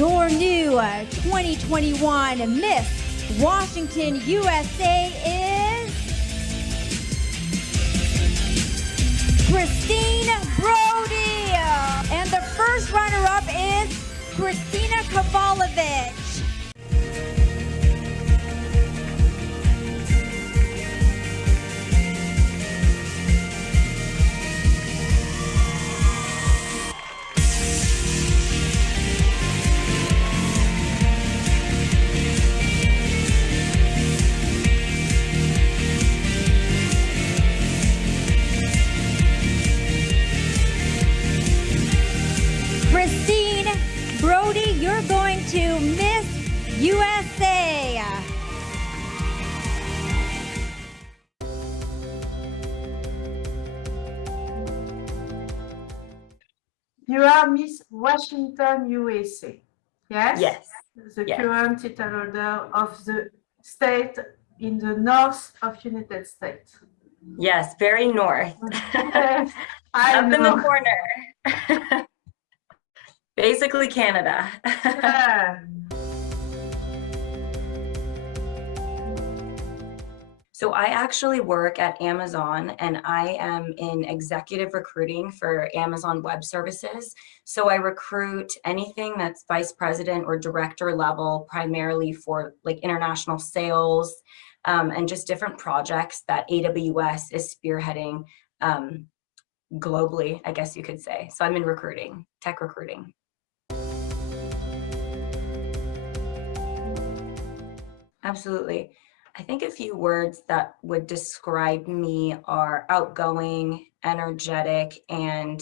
Your new 2021 Miss Washington USA is Christine Brodie. And the first runner-up is Christina Kavalovich. Christine Brodie, you're going to Miss USA. You are Miss Washington USA. Yes? Yes. The Yes. current title holder of the state in the north of United States. Yes, very north. Yes, I Up in the know. corner. Basically Canada. Yeah. So I actually work at Amazon and I am in executive recruiting for Amazon Web Services. So I recruit anything that's vice president or director level, primarily for like international sales and just different projects that AWS is spearheading globally, I guess you could say. So I'm in recruiting, tech recruiting. Absolutely. I think a few words that would describe me are outgoing, energetic, and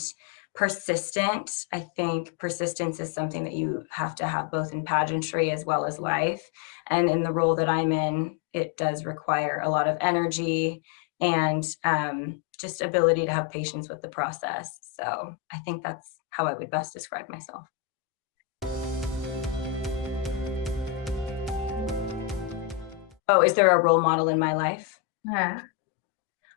persistent. I think persistence is something that you have to have both in pageantry as well as life. And in the role that I'm in, it does require a lot of energy and just ability to have patience with the process. So I think that's how I would best describe myself. Oh, is there a role model in my life? Yeah.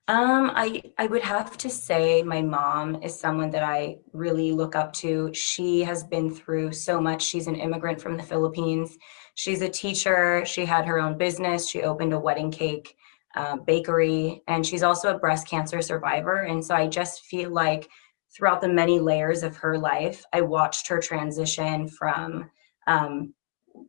I would have to say my mom is someone that I really look up to. She has been through so much. She's an immigrant from the Philippines. She's a teacher. She had her own business. She opened a wedding cake bakery, and she's also a breast cancer survivor. And so I just feel like throughout the many layers of her life, I watched her transition from,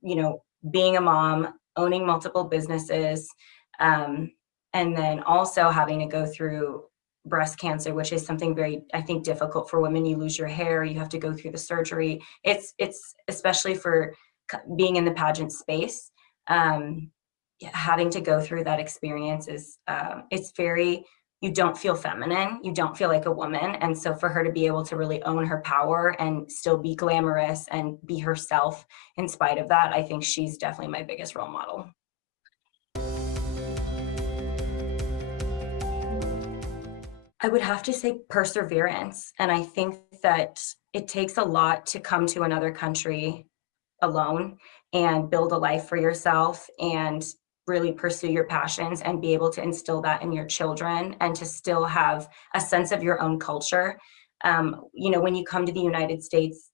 you know, being a mom, owning multiple businesses, and then also having to go through breast cancer, which is something very, I think, difficult for women. You lose your hair, you have to go through the surgery. It's especially for being in the pageant space, having to go through that experience is, it's very, you don't feel feminine, you don't feel like a woman. And so for her to be able to really own her power and still be glamorous and be herself in spite of that, I think she's definitely my biggest role model. I would have to say perseverance. And I think that it takes a lot to come to another country alone and build a life for yourself and really pursue your passions and be able to instill that in your children and to still have a sense of your own culture. You know, when you come to the United States,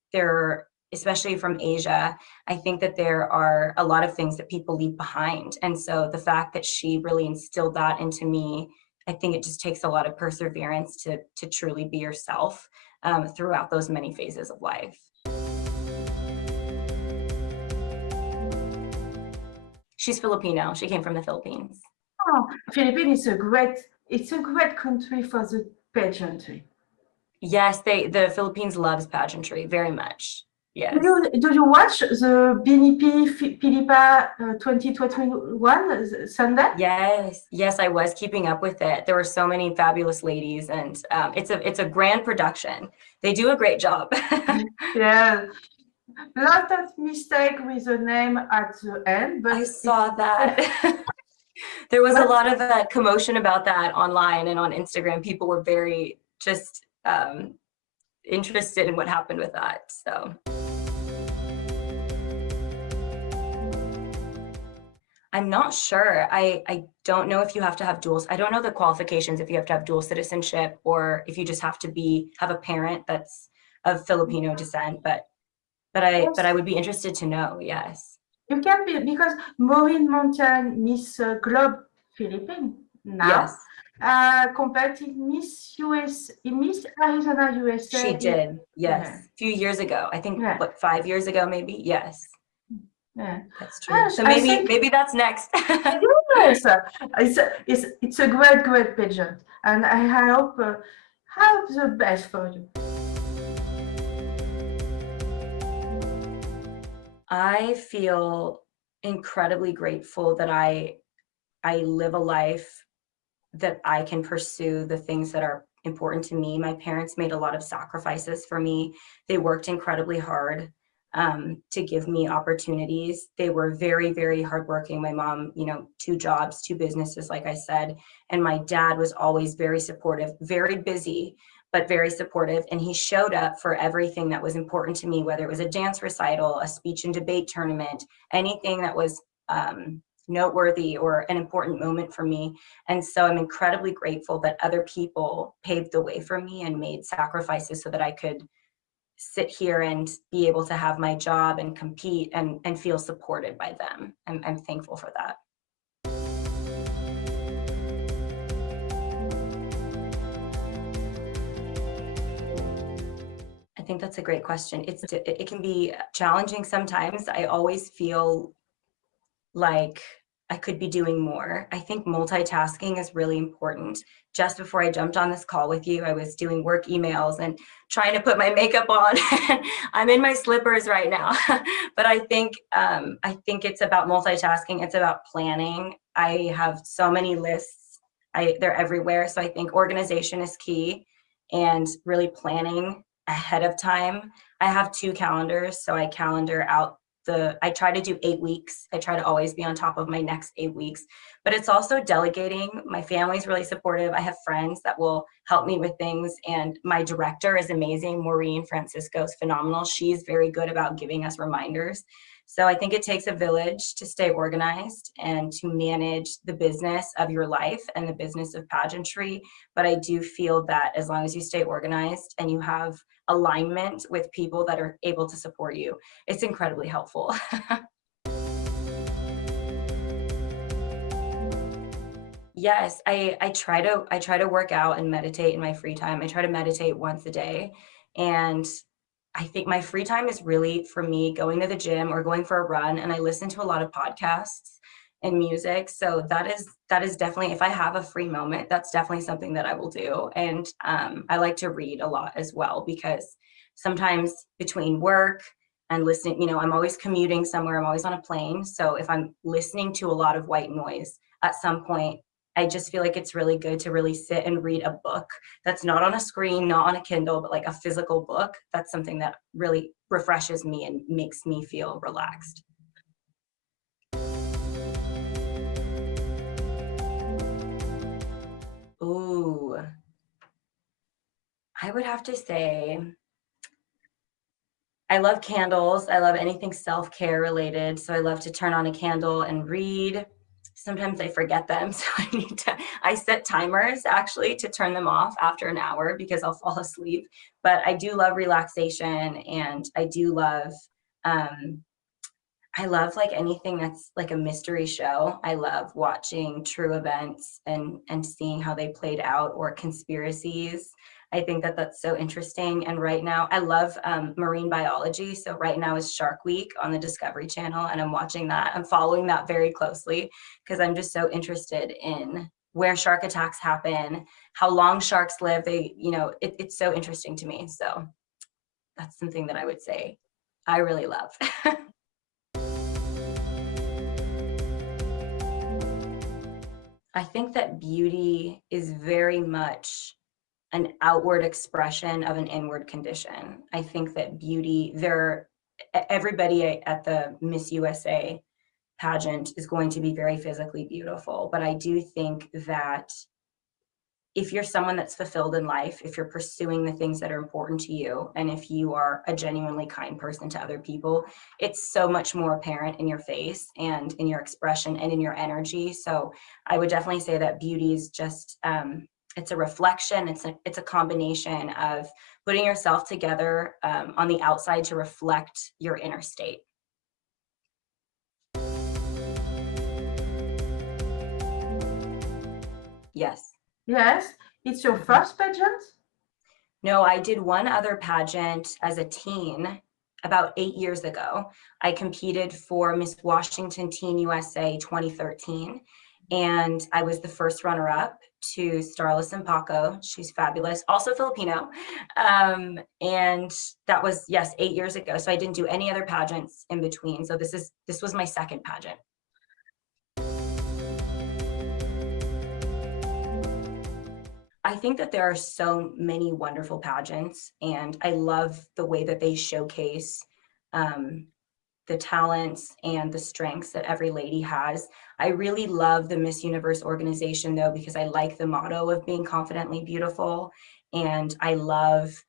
especially from Asia, I think that there are a lot of things that people leave behind. And so the fact that she really instilled that into me, I think it just takes a lot of perseverance to truly be yourself throughout those many phases of life. She's Filipino. She came from the Philippines. Oh, Philippines is a great country for the pageantry. Yes, the Philippines loves pageantry very much. Yes. Do you watch the BINIBINING 2021 Sunday? Yes, I was keeping up with it. There were so many fabulous ladies, and it's a grand production. They do a great job. Yeah, lot of mistake with the name at the end, but I saw that. There was a lot of commotion about that online and on Instagram. People were very just interested in what happened with that. So. I'm not sure. I don't know if you have to have dual. I don't know the qualifications if you have to have dual citizenship or if you just have to have a parent that's of Filipino descent. But but I Yes. would be interested to know. Yes. You can be, because Maureen Montagne, Miss Globe Philippines now, Yes, competed Miss US, Miss Arizona she USA. did. Yes. Yeah, A few years ago. I think, yeah, what, 5 years ago, maybe? Yes, yeah. that's true. So I maybe, think maybe that's next. yes, it's a great pageant, and I hope the best for you. I feel incredibly grateful that I live a life that I can pursue the things that are important to me. My parents made a lot of sacrifices for me. They worked incredibly hard to give me opportunities. They were very, very hardworking. My mom, 2 jobs, 2 businesses, like I said, and my dad was always very supportive, very busy, but very supportive. And he showed up for everything that was important to me, whether it was a dance recital, a speech and debate tournament, anything that was noteworthy or an important moment for me. And so I'm incredibly grateful that other people paved the way for me and made sacrifices so that I could sit here and be able to have my job and compete and feel supported by them. I'm thankful for that. I think that's a great question. It can be challenging sometimes. I always feel like I could be doing more. I think multitasking is really important. Just before I jumped on this call with you, I was doing work emails and trying to put my makeup on. I'm in my slippers right now, but I think it's about multitasking. It's about planning. I have so many lists. They're everywhere. So I think organization is key, and really planning ahead of time. I have 2 calendars, so I calendar out I try to do 8 weeks. I try to always be on top of my next 8 weeks, but it's also delegating. My family's really supportive. I have friends that will help me with things, and my director is amazing. Maureen Francisco is phenomenal. She's very good about giving us reminders. So I think it takes a village to stay organized and to manage the business of your life and the business of pageantry. But I do feel that as long as you stay organized and you have alignment with people that are able to support you, it's incredibly helpful. Yes, I try to work out and meditate in my free time. I try to meditate once a day, and I think my free time is really, for me, going to the gym or going for a run, and I listen to a lot of podcasts and music. So that is definitely, if I have a free moment, that's definitely something that I will do. And I like to read a lot as well, because sometimes between work and listening, I'm always commuting somewhere, I'm always on a plane. So if I'm listening to a lot of white noise, at some point, I just feel like it's really good to really sit and read a book that's not on a screen, not on a Kindle, but like a physical book. That's something that really refreshes me and makes me feel relaxed. Ooh, I would have to say, I love candles. I love anything self-care related. So I love to turn on a candle and read. Sometimes I forget them. So I set timers actually to turn them off after an hour because I'll fall asleep. But I do love relaxation, and um, I love like anything that's like a mystery show. I love watching true events and seeing how they played out, or conspiracies. I think that that's so interesting. And right now, I love marine biology. So right now is Shark Week on the Discovery Channel, and I'm watching that. I'm following that very closely because I'm just so interested in where shark attacks happen, how long sharks live. It's so interesting to me. So that's something that I would say I really love. I think that beauty is very much an outward expression of an inward condition. I think that everybody at the Miss USA pageant is going to be very physically beautiful, but I do think that if you're someone that's fulfilled in life, if you're pursuing the things that are important to you, and if you are a genuinely kind person to other people, it's so much more apparent in your face and in your expression and in your energy. So I would definitely say that beauty is just it's a reflection. It's a combination of putting yourself together on the outside to reflect your inner state. Yes. Yes, it's your first pageant? No, I did one other pageant as a teen about 8 years ago. I competed for Miss Washington Teen USA 2013, and I was the first runner-up to Starla Sampaco. She's fabulous, also Filipino. And that was, yes, 8 years ago. So I didn't do any other pageants in between. So this was my second pageant. I think that there are so many wonderful pageants, and I love the way that they showcase the talents and the strengths that every lady has. I really love the Miss Universe organization, though, because I like the motto of being confidently beautiful, and I love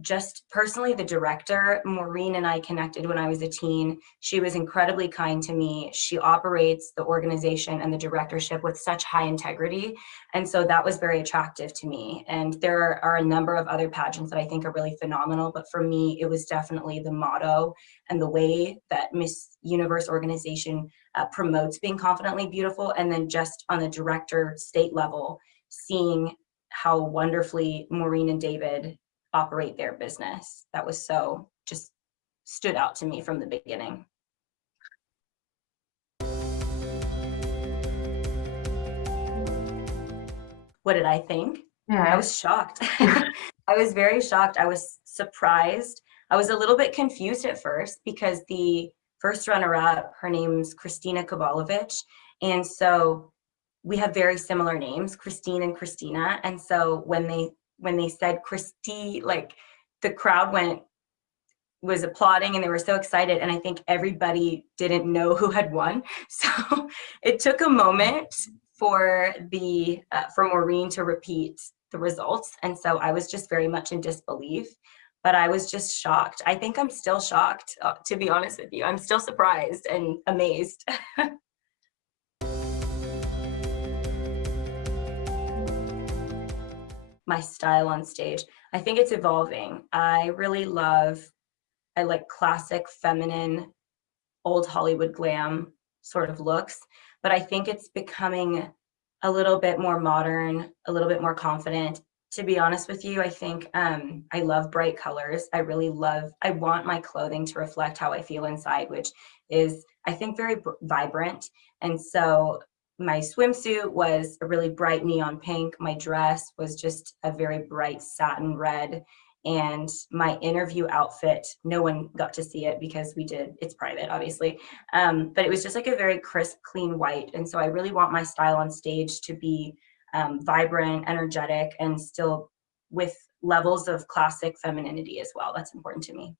just personally the director. Maureen and I connected when I was a teen. She was incredibly kind to me. She operates the organization and the directorship with such high integrity, and so that was very attractive to me. And there are a number of other pageants that I think are really phenomenal, but for me it was definitely the motto and the way that Miss Universe organization promotes being confidently beautiful, and then just on the director state level, seeing how wonderfully Maureen and David operate their business. That was so, just stood out to me from the beginning. What did I think? Yeah. I was shocked. I was very shocked. I was surprised. I was a little bit confused at first because the first runner-up, her name's Christina Kabalovich. And so we have very similar names, Christine and Christina. And so when they said Christy, like the crowd was applauding and they were so excited. And I think everybody didn't know who had won. So it took a moment for Maureen to repeat the results. And so I was just very much in disbelief, but I was just shocked. I think I'm still shocked, to be honest with you. I'm still surprised and amazed. My style on stage, I think it's evolving. I like classic feminine, old Hollywood glam sort of looks, but I think it's becoming a little bit more modern, a little bit more confident. To be honest with you, I think I love bright colors. I want my clothing to reflect how I feel inside, which is, I think, very vibrant. And so my swimsuit was a really bright neon pink. My dress was just a very bright satin red. And my interview outfit, no one got to see it because it's private, obviously. But it was just like a very crisp, clean white. And so I really want my style on stage to be vibrant, energetic, and still with levels of classic femininity as well. That's important to me.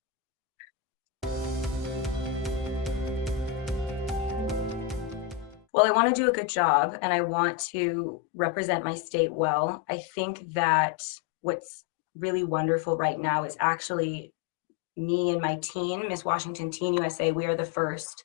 Well, I want to do a good job and I want to represent my state well. I think that what's really wonderful right now is actually me and my team, Miss Washington Teen USA. We are the first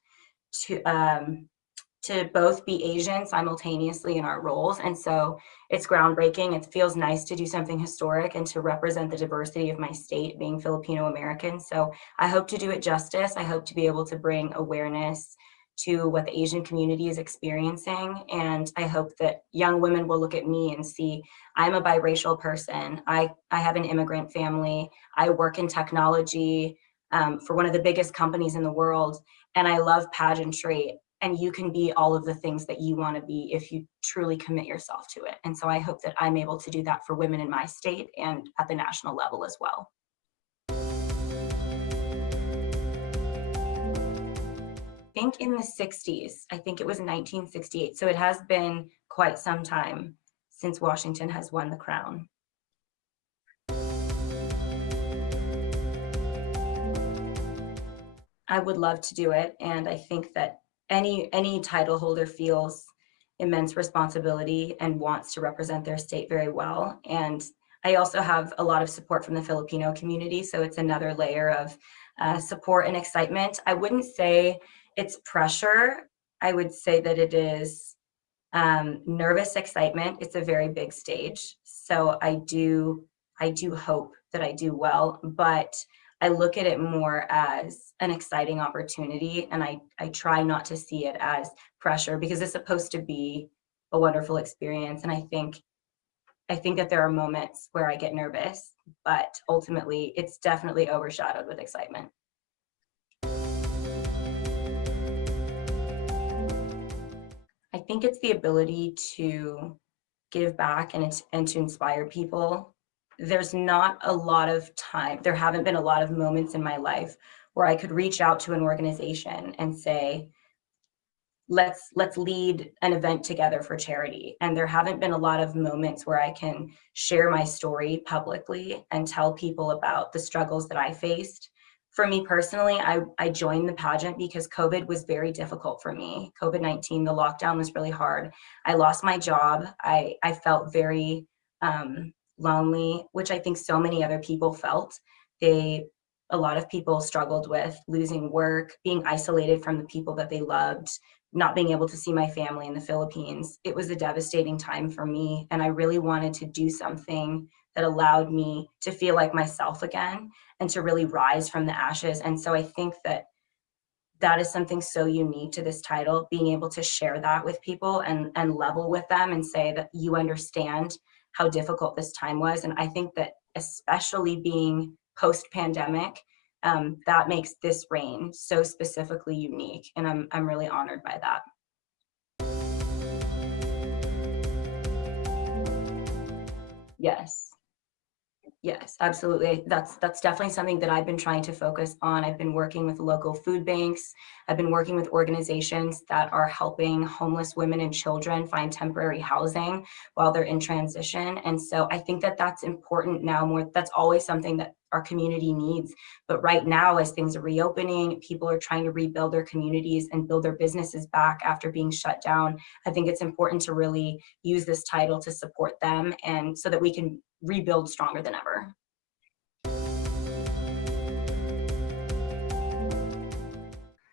to both be Asian simultaneously in our roles. And so it's groundbreaking. It feels nice to do something historic and to represent the diversity of my state, being Filipino American. So I hope to do it justice. I hope to be able to bring awareness to what the Asian community is experiencing. And I hope that young women will look at me and see I'm a biracial person. I have an immigrant family. I work in technology for one of the biggest companies in the world. And I love pageantry. And you can be all of the things that you want to be if you truly commit yourself to it. And so I hope that I'm able to do that for women in my state and at the national level as well. I think in the 60s, I think it was 1968. So it has been quite some time since Washington has won the crown. I would love to do it. And I think that any title holder feels immense responsibility and wants to represent their state very well. And I also have a lot of support from the Filipino community. So it's another layer of support and excitement. I wouldn't say it's pressure. I would say that it is Nervous excitement. It's a very big stage. So I do hope that I do well, but I look at it more as an exciting opportunity, and I try not to see it as pressure, because it's supposed to be a wonderful experience. And I think that there are moments where I get nervous, but ultimately it's definitely overshadowed with excitement. I think it's the ability to give back and to inspire people. There's not a lot of time, there haven't been a lot of moments in my life where I could reach out to an organization and say, let's lead an event together for charity. And there haven't been a lot of moments where I can share my story publicly and tell people about the struggles that I faced. For me personally, I joined the pageant because COVID was very difficult for me. COVID-19, the lockdown was really hard. I lost my job. I felt very lonely, which I think so many other people felt. A lot of people struggled with losing work, being isolated from the people that they loved, not being able to see my family in the Philippines. It was a devastating time for me, and I really wanted to do something that allowed me to feel like myself again and to really rise from the ashes. And so I think that that is something so unique to this title, being able to share that with people and level with them and say that you understand how difficult this time was. And I think that especially being post-pandemic, that makes this reign so specifically unique. And I'm really honored by that. Yes. Yes, absolutely. That's definitely something that I've been trying to focus on. I've been working with local food banks. I've been working with organizations that are helping homeless women and children find temporary housing while they're in transition. And so I think that that's important now more. That's always something that our community needs. But right now, as things are reopening, people are trying to rebuild their communities and build their businesses back after being shut down. I think it's important to really use this title to support them, and so that we can rebuild stronger than ever.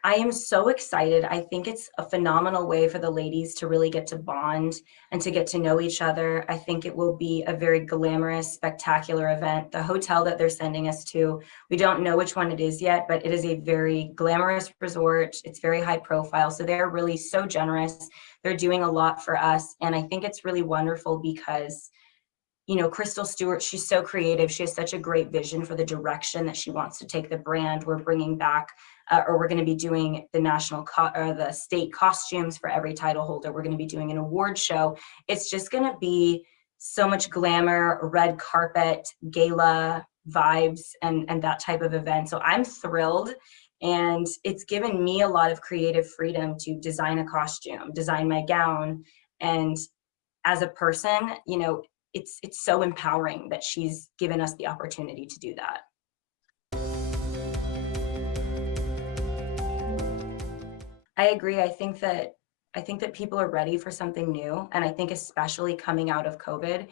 I am so excited. I think it's a phenomenal way for the ladies to really get to bond and to get to know each other. I think it will be a very glamorous, spectacular event. The hotel that they're sending us to, we don't know which one it is yet, but it is a very glamorous resort. It's very high profile. So they're really so generous. They're doing a lot for us. And I think it's really wonderful because, you know, Crystal Stewart, she's so creative. She has such a great vision for the direction that she wants to take the brand. We're bringing back, or we're going to be doing the the state costumes for every title holder. We're going to be doing an award show. It's just going to be so much glamour, red carpet, gala vibes, and that type of event. So I'm thrilled. And it's given me a lot of creative freedom to design a costume, design my gown. And as a person, you know, it's so empowering that she's given us the opportunity to do that. I agree. I think that people are ready for something new. And I think especially coming out of COVID,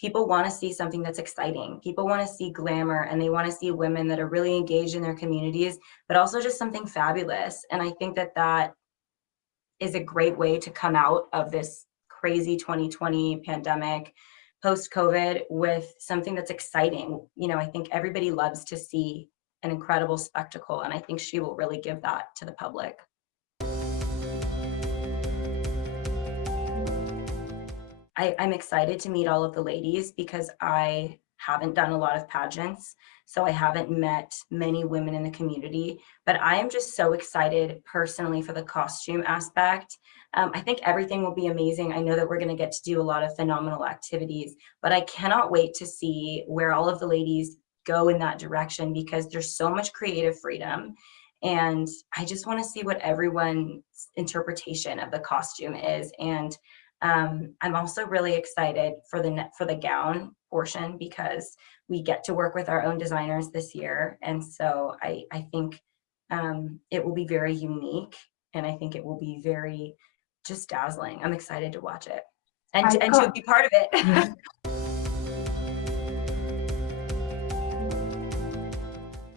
people want to see something that's exciting. People want to see glamour, and they want to see women that are really engaged in their communities, but also just something fabulous. And I think that that is a great way to come out of this crazy 2020 pandemic, post-COVID, with something that's exciting. You know, I think everybody loves to see an incredible spectacle, and I think she will really give that to the public. I'm excited to meet all of the ladies because I haven't done a lot of pageants, so I haven't met many women in the community, but I am just so excited personally for the costume aspect. I think everything will be amazing. I know that we're going to get to do a lot of phenomenal activities, but I cannot wait to see where all of the ladies go in that direction, because there's so much creative freedom. And I just want to see what everyone's interpretation of the costume is. And I'm also really excited for the gown portion, because we get to work with our own designers this year. And so I think it will be very unique, and I think it will be very just dazzling. I'm excited to watch it and to be part of it. Yeah.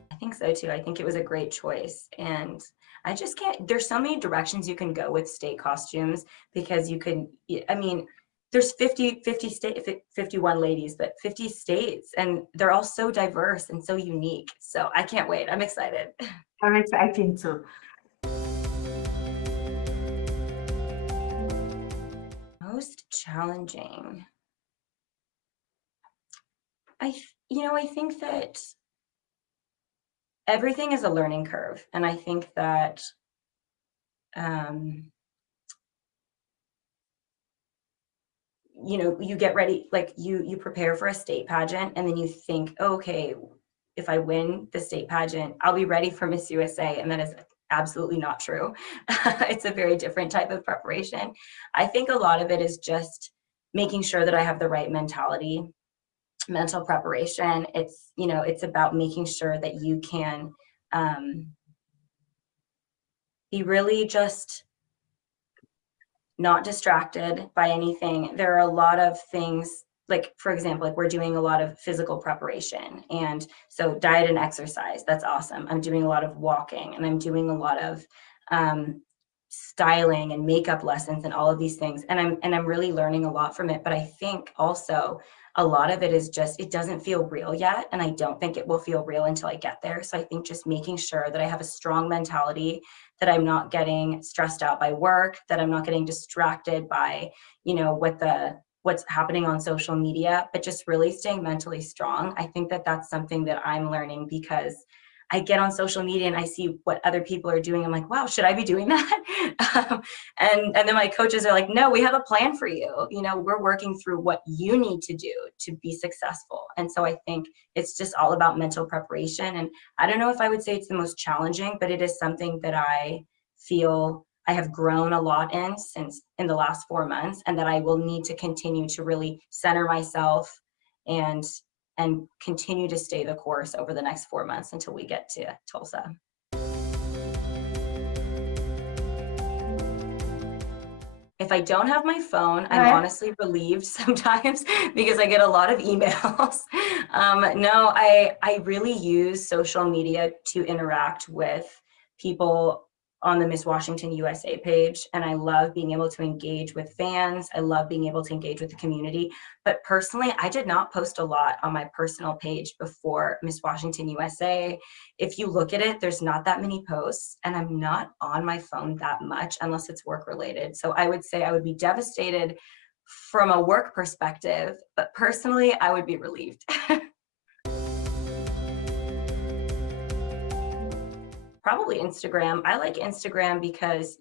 I think so too. I think it was a great choice. And I just can't, there's so many directions you can go with state costumes, because you can, I mean, there's 50 51 ladies, but 50 states, and they're all so diverse and so unique. So I can't wait. I'm excited. I'm excited too. Most challenging. I think that everything is a learning curve. And I think that you get ready, like you prepare for a state pageant, and then you think, oh, okay, if I win the state pageant, I'll be ready for Miss USA. And that is absolutely not true. It's a very different type of preparation. I think a lot of it is just making sure that I have the right mental preparation. It's about making sure that you can be really just not distracted by anything. There are a lot of things, like, for example, like we're doing a lot of physical preparation. And so diet and exercise, that's awesome. I'm doing a lot of walking, and I'm doing a lot of styling and makeup lessons and all of these things. And I'm really learning a lot from it. But I think also a lot of it is just, it doesn't feel real yet. And I don't think it will feel real until I get there. So I think just making sure that I have a strong mentality, that I'm not getting stressed out by work, that I'm not getting distracted by, what's happening on social media, but just really staying mentally strong. I think that that's something that I'm learning, because I get on social media and I see what other people are doing. I'm like, wow, should I be doing that? And then my coaches are like, no, we have a plan for you. We're working through what you need to do to be successful. And so I think it's just all about mental preparation. And I don't know if I would say it's the most challenging, but it is something that I feel I have grown a lot in the last 4 months, and that I will need to continue to really center myself and continue to stay the course over the next 4 months until we get to Tulsa. If I don't have my phone, I'm Right. honestly relieved sometimes, because I get a lot of emails. No, I really use social media to interact with people on the Miss Washington USA page, and I love being able to engage with fans. I love being able to engage with the community. But personally, I did not post a lot on my personal page before Miss Washington USA. If you look at it, there's not that many posts, and I'm not on my phone that much unless it's work related. So I would say I would be devastated from a work perspective, but personally, I would be relieved. Probably Instagram. I like Instagram because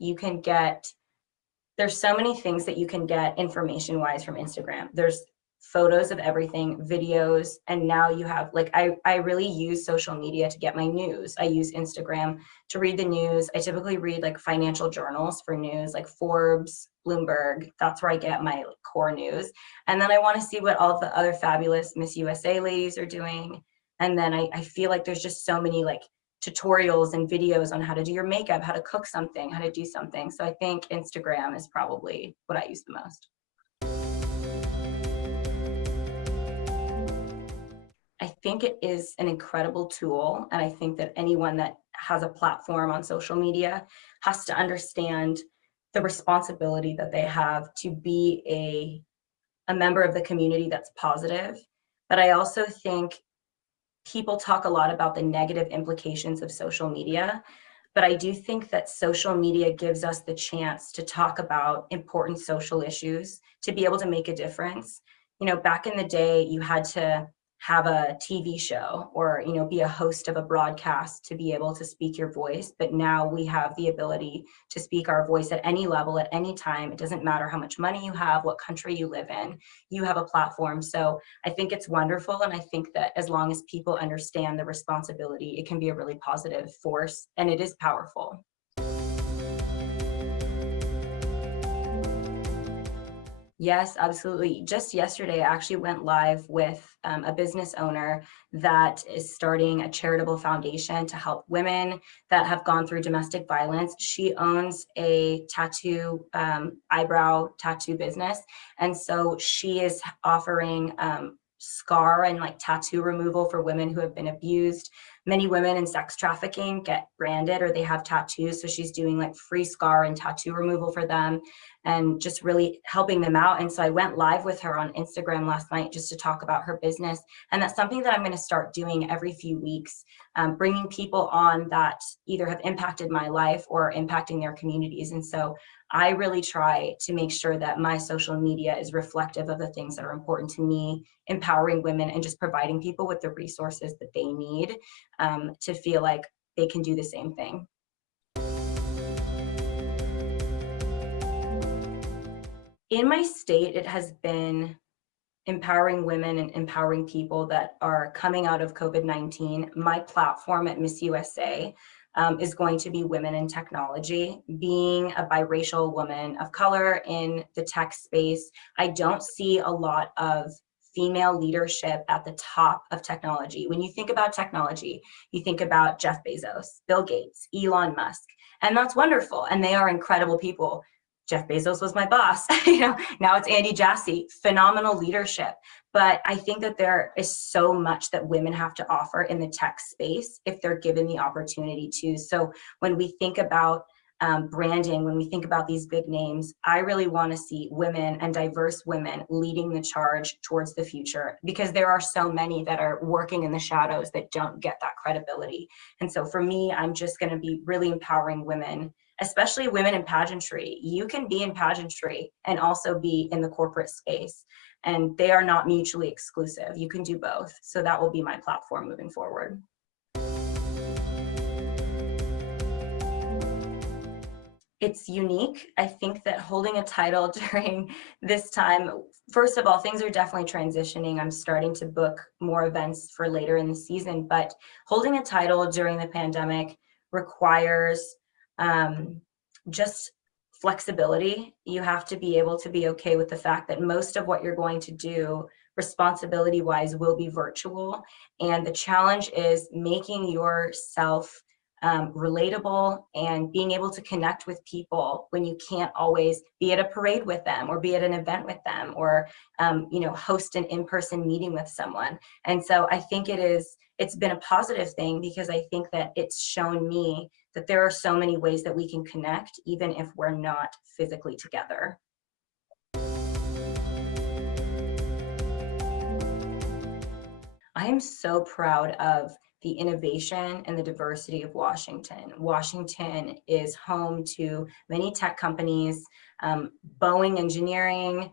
there's so many things that you can get information wise from Instagram. There's photos of everything, videos, and now you have, like, I really use social media to get my news. I use Instagram to read the news. I typically read like financial journals for news, like Forbes, Bloomberg. That's where I get my core news. And then I want to see what all of the other fabulous Miss USA ladies are doing. And then I feel like there's just so many like tutorials and videos on how to do your makeup, how to cook something, how to do something. So I think Instagram is probably what I use the most. I think it is an incredible tool. And I think that anyone that has a platform on social media has to understand the responsibility that they have to be a member of the community that's positive. But I also think people talk a lot about the negative implications of social media, but I do think that social media gives us the chance to talk about important social issues, to be able to make a difference. Back in the day, you had to have a TV show or, be a host of a broadcast to be able to speak your voice. But now we have the ability to speak our voice at any level, at any time. It doesn't matter how much money you have, what country you live in, you have a platform. So I think it's wonderful. And I think that as long as people understand the responsibility, it can be a really positive force, and it is powerful. Yes, absolutely. Just yesterday, I actually went live with a business owner that is starting a charitable foundation to help women that have gone through domestic violence. She owns a eyebrow tattoo business. And so she is offering scar and like tattoo removal for women who have been abused, many women in sex trafficking get branded or they have tattoos. So she's doing like free scar and tattoo removal for them and just really helping them out. And so I went live with her on Instagram last night just to talk about her business. And that's something that I'm going to start doing every few weeks, bringing people on that either have impacted my life or impacting their communities. And so I really try to make sure that my social media is reflective of the things that are important to me, empowering women and just providing people with the resources that they need to feel like they can do the same thing. In my state, it has been empowering women and empowering people that are coming out of COVID-19. My platform at Miss USA is going to be women in technology. Being a biracial woman of color in the tech space, I don't see a lot of female leadership at the top of technology. When you think about technology, you think about Jeff Bezos, Bill Gates, Elon Musk, and that's wonderful. And they are incredible people. Jeff Bezos was my boss. Now it's Andy Jassy, phenomenal leadership. But I think that there is so much that women have to offer in the tech space if they're given the opportunity to. So when we think about branding, when we think about these big names, I really want to see women and diverse women leading the charge towards the future, because there are so many that are working in the shadows that don't get that credibility. And so for me, I'm just going to be really empowering women, especially women in pageantry. You can be in pageantry and also be in the corporate space, and they are not mutually exclusive. You can do both. So that will be my platform moving forward. It's unique. I think that holding a title during this time, first of all, things are definitely transitioning. I'm starting to book more events for later in the season, but holding a title during the pandemic requires just flexibility. You have to be able to be okay with the fact that most of what you're going to do responsibility-wise will be virtual. And the challenge is making yourself relatable and being able to connect with people when you can't always be at a parade with them or be at an event with them or host an in-person meeting with someone. And so I think it's been a positive thing, because I think that it's shown me that there are so many ways that we can connect even if we're not physically together. I am so proud of the innovation and the diversity of Washington. Washington is home to many tech companies, Boeing Engineering,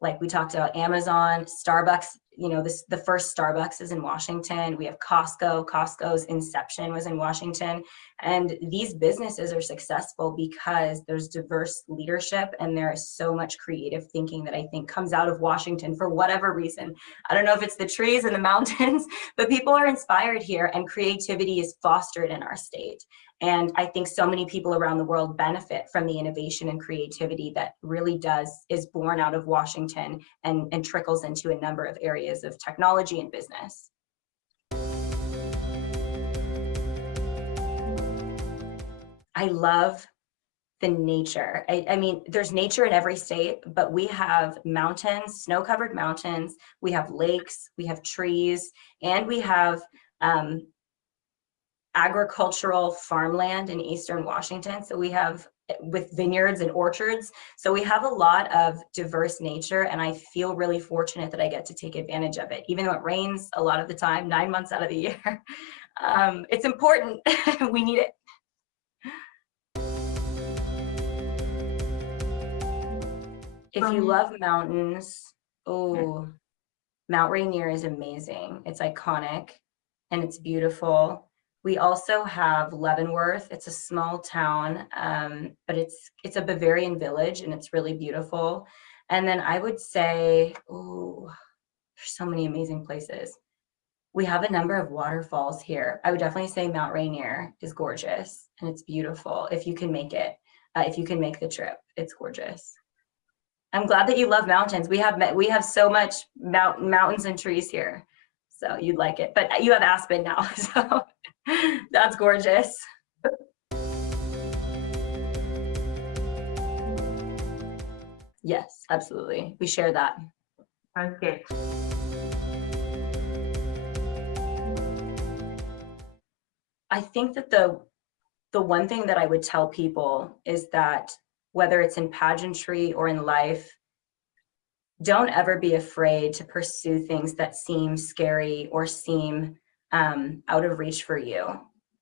like we talked about, Amazon, Starbucks. The first Starbucks is in Washington. We have Costco. Costco's inception was in Washington. And these businesses are successful because there's diverse leadership and there is so much creative thinking that I think comes out of Washington for whatever reason. I don't know if it's the trees and the mountains, but people are inspired here and creativity is fostered in our state. And I think so many people around the world benefit from the innovation and creativity that really is born out of Washington and trickles into a number of areas of technology and business. I love the nature. I mean, there's nature in every state, but we have mountains, snow-covered mountains, we have lakes, we have trees, and we have agricultural farmland in Eastern Washington. So we have with vineyards and orchards. So we have a lot of diverse nature, and I feel really fortunate that I get to take advantage of it, even though it rains a lot of the time, 9 months out of the year. It's important. We need it. If you love mountains, Mount Rainier is amazing. It's iconic and it's beautiful. We also have Leavenworth. It's a small town, but it's a Bavarian village and it's really beautiful. And then I would say, there's so many amazing places. We have a number of waterfalls here. I would definitely say Mount Rainier is gorgeous and it's beautiful if you can make it. If you can make the trip, it's gorgeous. I'm glad that you love mountains. We have so much mountains and trees here, so you'd like it. But you have Aspen now, so that's gorgeous. Yes, absolutely. We share that. Okay. I think that the one thing that I would tell people is that whether it's in pageantry or in life, don't ever be afraid to pursue things that seem scary or seem out of reach for you.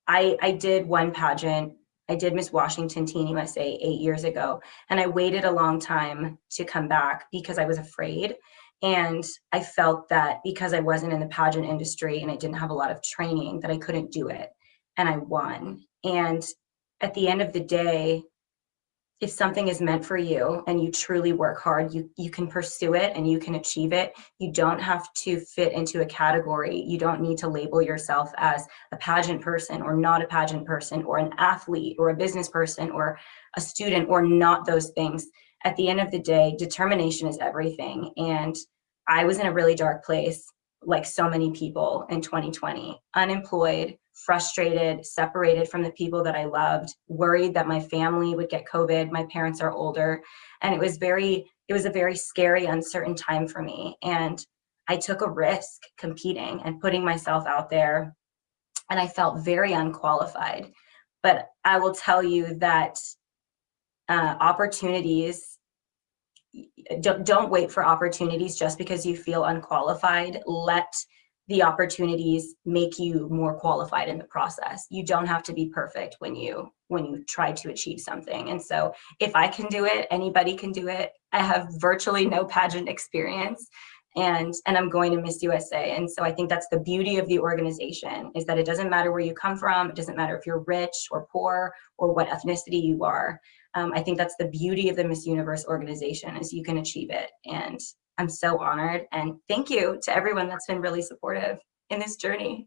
I did one pageant. I did Miss Washington Teen USA 8 years ago, and I waited a long time to come back because I was afraid. And I felt that because I wasn't in the pageant industry and I didn't have a lot of training, that I couldn't do it. And I won. And at the end of the day, if something is meant for you and you truly work hard, you can pursue it and you can achieve it. You don't have to fit into a category. You don't need to label yourself as a pageant person or not a pageant person or an athlete or a business person or a student or not those things. At the end of the day, determination is everything. And I was in a really dark place, like so many people in 2020, unemployed, frustrated, separated from the people that I loved, worried that my family would get COVID. My parents are older. And it was a very scary, uncertain time for me. And I took a risk competing and putting myself out there. And I felt very unqualified. But I will tell you that opportunities, don't wait for opportunities just because you feel unqualified. Let the opportunities make you more qualified in the process. You don't have to be perfect when you try to achieve something. And so if I can do it, anybody can do it. I have virtually no pageant experience, and I'm going to Miss USA. And so I think that's the beauty of the organization, is that it doesn't matter where you come from. It doesn't matter if you're rich or poor or what ethnicity you are. I think that's the beauty of the Miss Universe organization, is you can achieve it. And I'm so honored, and thank you to everyone that's been really supportive in this journey.